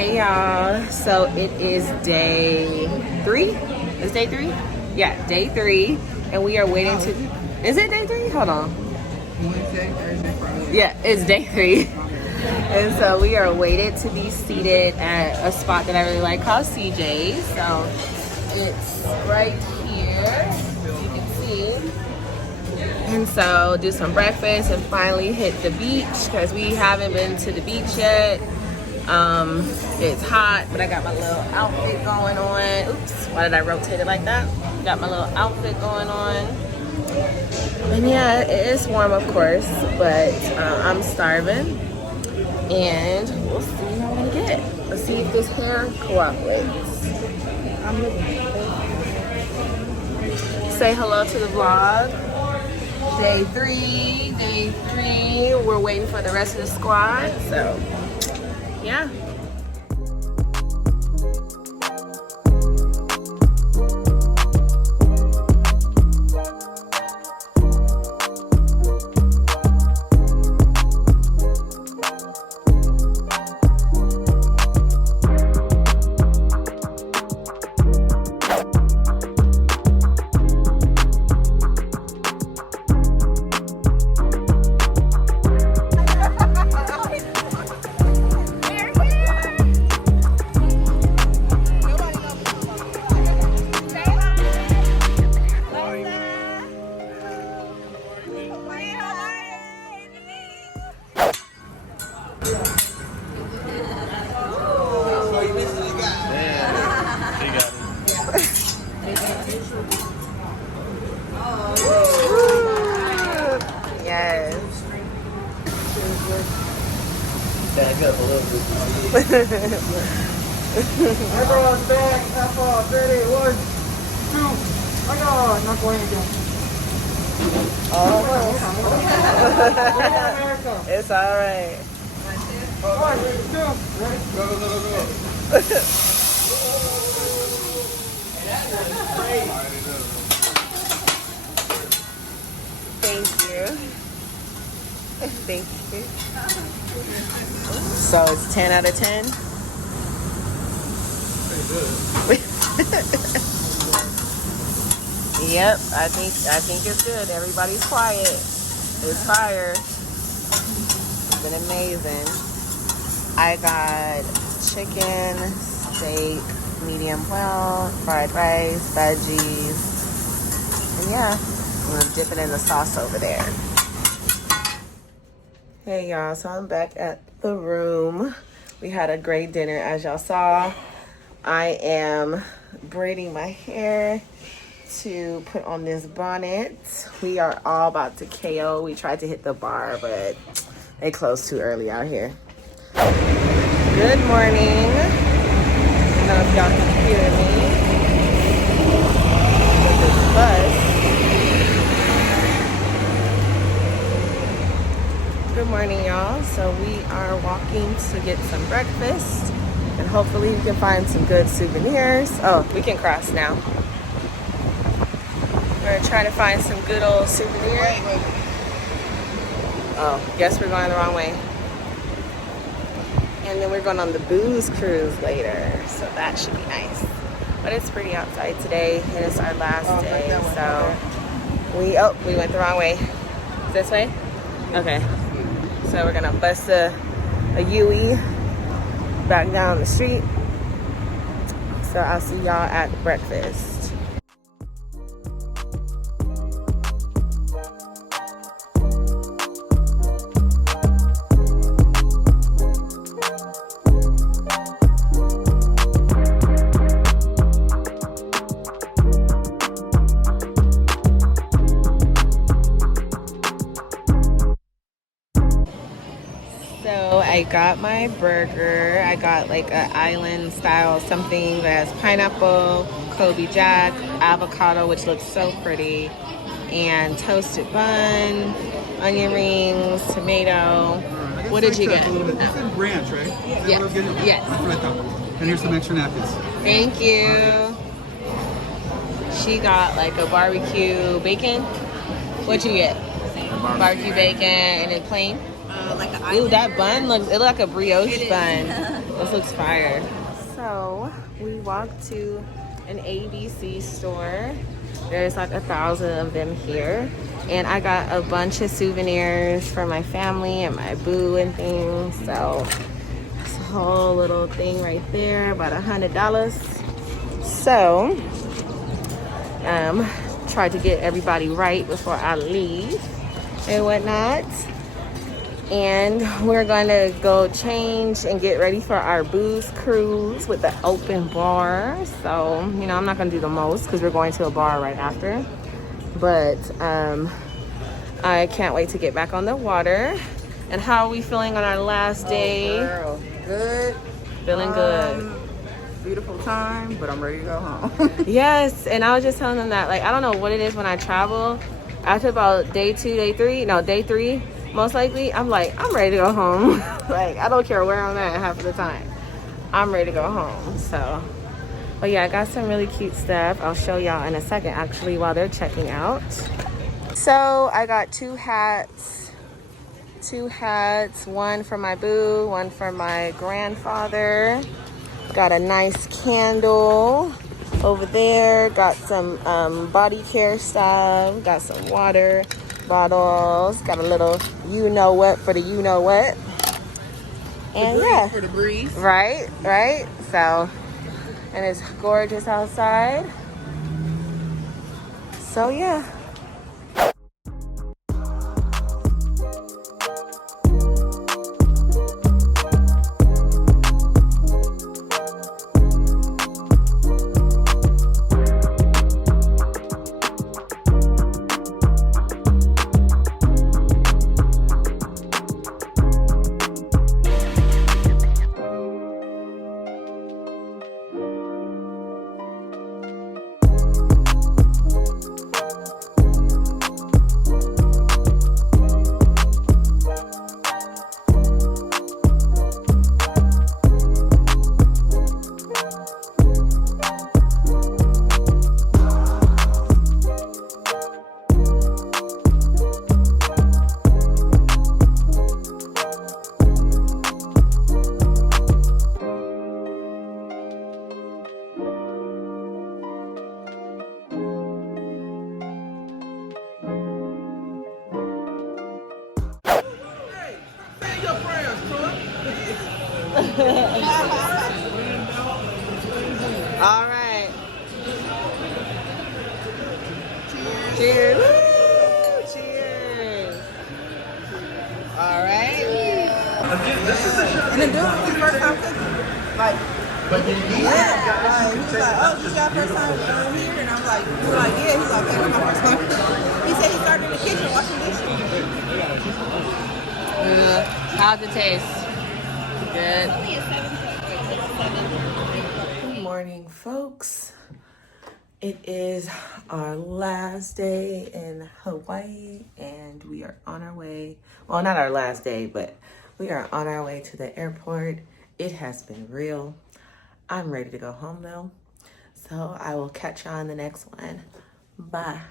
Hey y'all, so it is day 3. Is day 3? Yeah, day 3, and we are waiting to. Is it day 3? Hold on. Wednesday, Thursday, Friday. Yeah, it's day 3, and so we are waited to be seated at a spot that I really like called CJ's. So it's right here, you can see. And so do some breakfast and finally hit the beach because we haven't been to the beach yet. It's hot, but I got my little outfit going on. Oops, why did I rotate it like that? Got my little outfit going on. And yeah, it is warm, of course, but I'm starving. And we'll see how I'm gonna get. Let's see if this hair cooperates. I'm looking. Say hello to the vlog. Day 3. We're waiting for the rest of the squad, so yeah. Yes. Back up a little bit. Everyone's back. Half off. Ready? 1, 2. Oh no, not going again. America. It's all right. 1, 2. Ready? Go. Thank you. Thank you. So it's 10 out of 10. Yep, I think it's good. Everybody's quiet. It's fire. It's been amazing. I got chicken, steak, medium well, fried rice, veggies, and yeah, I'm gonna dip it in the sauce over there. Hey y'all, so I'm back at the room. We had a great dinner, as y'all saw. I am braiding my hair to put on this bonnet. We are all about to KO. We tried to hit the bar, but they closed too early out here. Good morning. I don't know if y'all can hear me. With this bus. Good morning, y'all. So we are walking to get some breakfast, and hopefully we can find some good souvenirs. Oh, we can cross now. We're gonna try to find some good old souvenirs. Oh, guess we're going the wrong way. And then we're going on the booze cruise later, so that should be nice. But it's pretty outside today, and it's our last day, so we went the wrong way. This way? Okay. So we're gonna bust a UE back down the street. So I'll see y'all at breakfast. I got my burger. I got like an island style something that has pineapple, Kobe Jack, avocado, which looks so pretty, and toasted bun, onion rings, tomato. What did you get? A little bit. This is ranch, right? Yes. Yes. And here's some extra napkins. Thank you. She got like a barbecue bacon. What'd you get? Barbecue bacon and then plain. Like an Ooh, that bun looks like a brioche bun. This looks fire. So we walked to an ABC store. There's like 1,000 of them here. And I got a bunch of souvenirs for my family and my boo and things. So it's a whole little thing right there, about $100. So tried to get everybody right before I leave and whatnot. And we're gonna go change and get ready for our booze cruise with the open bar. So, you know, I'm not gonna do the most because we're going to a bar right after. But I can't wait to get back on the water. And how are we feeling on our last day? Girl, good. Feeling good. Beautiful time, but I'm ready to go home. Yes, and I was just telling them that, like, I don't know what it is when I travel. After about day 3, most likely, I'm like, I'm ready to go home. Like, I don't care where I'm at half of the time. I'm ready to go home, so. But yeah, I got some really cute stuff. I'll show y'all in a second, actually, while they're checking out. So I got two hats, one for my boo, one for my grandfather. Got a nice candle over there. Got some body care stuff. Got some water bottles. Got a little you-know-what for the you-know-what. And yeah. For the breeze. Right. So, and it's gorgeous outside. So yeah. All right. Cheers. Woo! Cheers. All right. And the dude was his first time cooking. Like, yeah. He was like, oh, this is your first time here? And I'm like, we were like, yeah. He's like, okay, this is my first time. He said he started in the kitchen washing dishes. How's it taste? Good. Good morning, folks. It is our last day in Hawaii, and we are on our way. Well, not our last day, but we are on our way to the airport. It has been real. I'm ready to go home, though. So I will catch you on the next one. Bye.